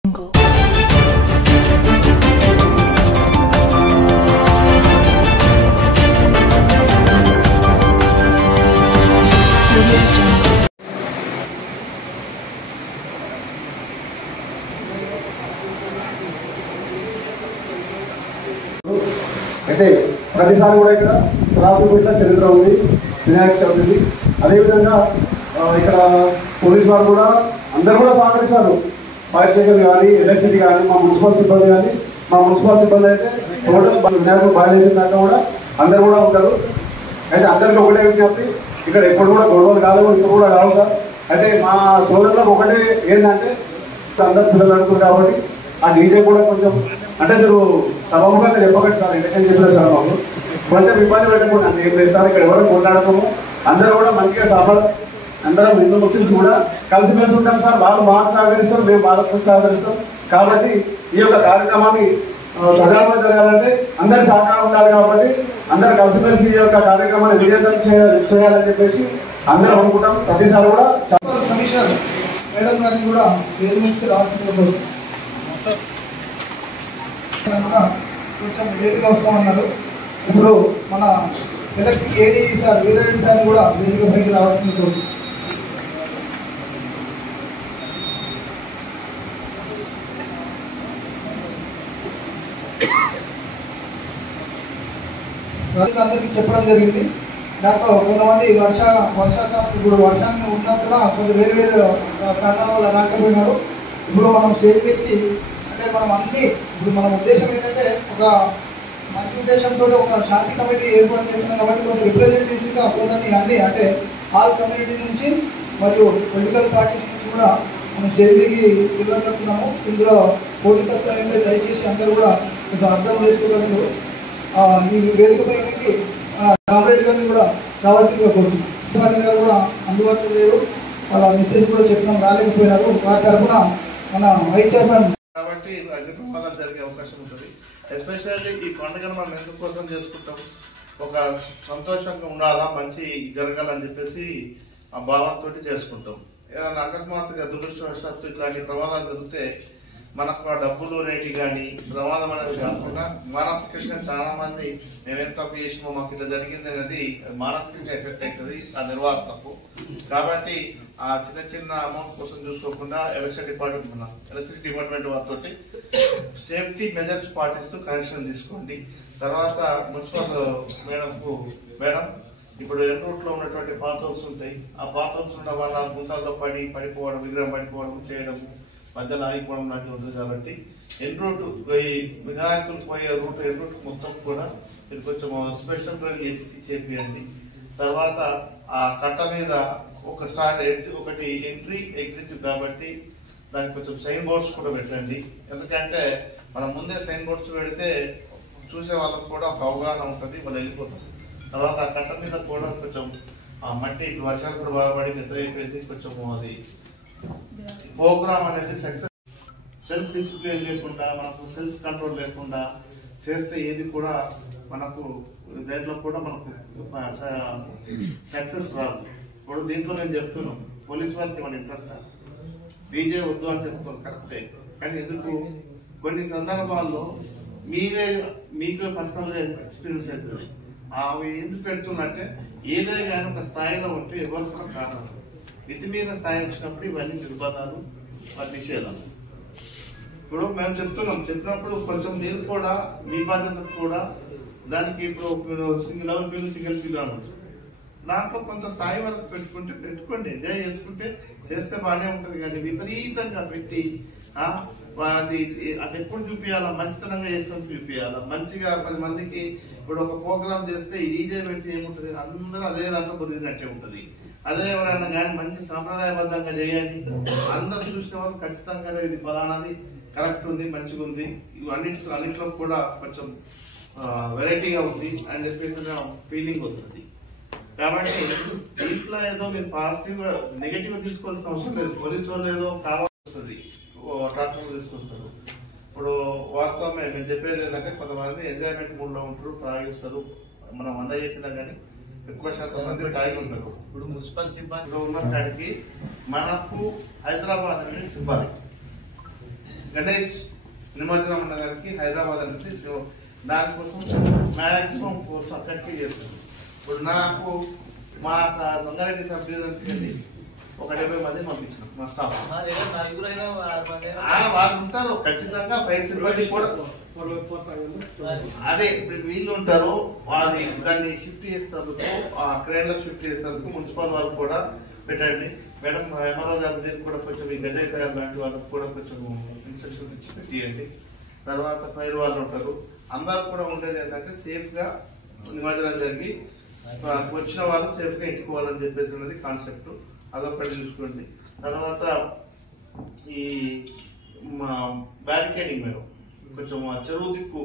అయితే ప్రతిసారి కూడా ఇక్కడ సదాశివపేట చరిత్ర ఉంది, వినాయక చవితి ఉంది. అదేవిధంగా ఇక్కడ పోలీసు వారు కూడా అందరూ కూడా సహకరిస్తారు. ఫైర్ స్టేషన్ కానీ, ఎలక్ట్రిసిటీ కానీ, మా మున్సిపల్ సిబ్బంది కానీ. మా మున్సిపల్ సిబ్బంది అయితే టోటల్ వినాయకుడు బాగా చేసిన దాకా కూడా అందరు కూడా ఉంటారు. అయితే అందరికీ ఒకటే విజ్ఞప్తి, ఇక్కడ ఎప్పుడు కూడా గొడవలు కాదు, ఇప్పుడు కూడా కావు సార్. అయితే మా సోదరులకు ఒకటే ఏంటంటే అందరు పిల్లలు అనుకున్నారు కాబట్టి ఆ డీజే కూడా కొంచెం అంటే మీరు సభముఖంగా చెప్పకండి సార్, ఎందుకని చెప్పలేదు సార్. మాకు కొంచెం ఇబ్బంది పెట్టకుండా ఏం లేదు సార్. ఇక్కడ ఎవరు కొట్లాడతాము, అందరూ కూడా మంచిగా సఫలం, అందరం హిందూ ముస్లిమ్స్ కూడా కలిసిమెలిసి ఉంటాం సార్. వాళ్ళు మాకు సహకరిస్తారు, మేము వాళ్ళకు సహకరిస్తాం. కాబట్టి ఈ యొక్క కార్యక్రమాన్ని సజావుగా జరగాలంటే అందరి సహకారం ఉండాలి. కాబట్టి అందరు కలిసిమెలిసి ఈ యొక్క కార్యక్రమాన్ని విజయవంతం చేయాలని చెప్పేసి అందరం అనుకుంటాం. ప్రతిసారి కూడా కమిషనర్ మేడం గారిని కూడా వేదిక రావాల్సిందిగా కొంచెం వేదిక వస్తామన్నారు. ఇప్పుడు మన ఎలక్ట్రిక్ ఏడీ సార్ వీరెడ్డి సార్ని కూడా వేదిక పైకి రావాల్సింది కోరుతున్నాం. అందరికీ చెప్పడం జరిగింది. దాంట్లో కొంతమంది వర్షాకాలం ఇప్పుడు వర్షాన్ని ఉన్నంతలా కొంత వేరు వేరు కారణాల వల్ల రాకపోయినారు. ఇప్పుడు మనం స్టేట్ పెట్టి అంటే మనం అన్ని ఇప్పుడు మన ఉద్దేశం ఏంటంటే ఒక మంచి ఉద్దేశంతో ఒక శాంతి కమిటీ ఏర్పాటు చేస్తున్నాం. కాబట్టి కొంత రిప్రజెంటేటివ్గా కొందరిని అన్ని అంటే ఆల్ కమ్యూనిటీ నుంచి మరియు పొలిటికల్ పార్టీస్ నుంచి కూడా మనం స్టేట్కి ఇవ్వగలుగుతున్నాము. ఇందులో పోటీతత్వం ఏంటంటే దయచేసి అందరూ కూడా కొంచెం అర్థం చేసుకోగలరు. ఈ వేదికపైకి రామరెడ్డి గారిని కూడా రావాల్సిందిగా కోరుతున్నాం. గారు కూడా అందుబాటులో లేరు, వాళ్ళ మెసేజ్ కూడా చెప్పడం రాలేకపోయినారు. వారి తరఫున మన వైస్ చైర్మన్ కాబట్టి అగ్ని ప్రమాదాలు జరిగే అవకాశం ఉంటుంది. ఎస్పెషల్లీ ఈ పండుగను మనం ఎందుకోసం చేసుకుంటాం, ఒక సంతోషంగా ఉండాలా, మంచి జరగాలని చెప్పేసి ఆ భావంతో చేసుకుంటాం. ఏదైనా అకస్మాత్తుగా దురదృష్టవశాత్తు ఇట్లాంటి ప్రమాదాలు జరిగితే మనకు ఆ డబ్బులు రేటు కానీ ప్రమాదం అనేది కాకుండా మానసికంగా చాలా మంది మేమేం తప్పు చేసినామో మాకు ఇట్లా జరిగింది అనేది మానసికంగా ఎఫెక్ట్ అవుతుంది ఆ నిర్వాహకులకు. కాబట్టి ఆ చిన్న చిన్న అమౌంట్ కోసం చూసుకోకుండా ఎలక్ట్రిసిటీ డిపార్ట్మెంట్ వారితో సేఫ్టీ మెజర్స్ పాటిస్తూ కనెక్షన్ తీసుకోండి. తర్వాత మున్సిపల్ మేడం ఇప్పుడు ఎన్ రూట్ లో ఉన్నటువంటి పాతోల్స్ ఉంటాయి. ఆ పాతోల్స్ ఉండడం వల్ల గుంతల్లో పడిపోవడం, విగ్రహం పడిపోవడం, చేయడం, మధ్యలో ఆగిపోవడం లాంటివి ఉంటుంది. కాబట్టి ఎన్ రూట్ వినాయకులు పోయే రూట్ ఎన్ రూట్ మొత్తం కూడా మీరు కొంచెం స్పెషల్ డ్రైవ్ చేపియండి. తర్వాత ఆ కట్ట మీద ఒక ఒకటి ఎంట్రీ ఎగ్జిట్ కాబట్టి దానికి కొంచెం సైన్ బోర్డ్స్ కూడా పెట్టండి. ఎందుకంటే మనం ముందే సైన్ బోర్డ్స్ పెడితే చూసే వాళ్ళకు కూడా ఒక అవగాహన ఉంటుంది, వాళ్ళు వెళ్ళిపోతారు. తర్వాత ఆ కట్ట మీద కూడా కొంచెం ఆ మట్టి వర్షాలు కూడా బాగా పడి మెత్త అయిపోయింది. కొంచెం అది ప్రోగ్రామ్ అనేది సక్సెస్. సెల్ఫ్ డిసిప్లిన్ లేకుండా, మనకు సెల్ఫ్ కంట్రోల్ లేకుండా చేస్తే ఏది కూడా మనకు దేంట్లో కూడా మనకు సక్సెస్ రాదు. ఇప్పుడు దీంట్లో నేను చెప్తున్నాం, పోలీస్ వాళ్ళకి మన ఇంట్రెస్ట్ డీజే వద్దు అని చెప్తాం కరెక్టే. కానీ ఎందుకు కొన్ని సందర్భాల్లో మీకు పర్సనల్ ఎక్స్పీరియన్స్ అవుతుంది. అవి ఎందుకు పెడుతున్నట్టే ఏదైనా కానీ ఒక స్థాయిలో ఉంటే ఎవరు కూడా కాదు. మితిమీద స్థాయి వచ్చినప్పుడు ఇవన్నీ నిర్బంధాలు, నిషేధాలు. ఇప్పుడు మేము చెప్పినప్పుడు కొంచెం మీరు కూడా మీ బాధ్యత కూడా దానికి ఇప్పుడు మీరు సింగిల్ పీలు అనవచ్చు. దాంట్లో కొంత స్థాయి వరకు పెట్టుకోండి, ఎంజాయ్ చేసుకుంటే చేస్తే బాగానే ఉంటుంది. కానీ విపరీతంగా పెట్టి అది ఎప్పుడు చూపించాలా, మంచితనంగా చేస్తాం చూపించాలా, మంచిగా 10 మందికి ఇప్పుడు ఒక ప్రోగ్రామ్ చేస్తే ఈ డీజే పెడితే ఏముంటుంది, అందరూ అదే దాంట్లో పొందినట్టే ఉంటుంది. అదే ఎవరైనా కానీ మంచి సాంప్రదాయబద్ధంగా చేయండి, అందరూ చూసిన వాళ్ళు ఖచ్చితంగా ఇది ఫలానాది కరెక్ట్ ఉంది, మంచిగా ఉంది, అన్నింటిలో కూడా కొంచెం వెరైటీగా ఉంది అని చెప్పేసి ఫీలింగ్ వస్తుంది. కాబట్టి దీంట్లో ఏదో మీరు పాజిటివ్ గా నెగటివ్ గా తీసుకోవాల్సిన అవసరం లేదు. పోలీసు వాళ్ళు ఏదో కావాల్సి వస్తుంది, ట్రాక్టర్లు తీసుకొస్తారు. ఇప్పుడు వాస్తవమే మేము చెప్పేది ఏంటంటే కొంతమంది ఎంజాయ్మెంట్ మూడ్ లో ఉంటారు, తాగిస్తారు. మనం 100 చెప్పినా కానీ ఎక్కువ శాతం మంది తాగి ఉంటారు. ఇప్పుడు మున్సిపల్ సిబ్బంది ఉన్న కాడికి మనకు హైదరాబాద్ అనేది సిబ్బంది గణేష్ నిమజ్జనం ఉన్నదానికి హైదరాబాద్ అనేది దానికోసం మ్యాక్సిమం ఫోర్స్ అక్కడికే చేస్తుంది. ఇప్పుడు నాకు మా రంగారెడ్డి సబ్ డివిజన్కి వెళ్ళి ఒక 70 మంది పంపించిన మా స్టాఫ్. వాళ్ళు ఉంటారు ఖచ్చితంగా ఫైర్ సిబ్బంది కూడా అదే వీళ్ళు ఉంటారు. వాళ్ళు దాన్ని షిఫ్ట్ చేస్తారు, ఆ క్రేన్లో షిఫ్ట్ చేస్తారు. మున్సిపల్ వాళ్ళు కూడా పెట్టండి మేడం, ఎంఆర్ఓ గారు దీనికి కూడా కొంచెం ఈ గజయిత గారు లాంటి వాళ్ళకి కూడా కొంచెం ఇన్స్ట్రక్షన్స్ ఇచ్చి పెట్టియండి. తర్వాత ఫైర్ వాళ్ళు ఉంటారు. అందరు కూడా ఉండేది ఏంటంటే సేఫ్ గా నిమజ్జనం జరిగి వచ్చిన వాళ్ళు సేఫ్ గా ఇంటికోవాలని చెప్పేసి ఉన్నది కాన్సెప్ట్. అదొకటి చూసుకోండి. తర్వాత ఈ బ్యారికేడింగ్ మేడం కొంచెం చెరువు దిక్కు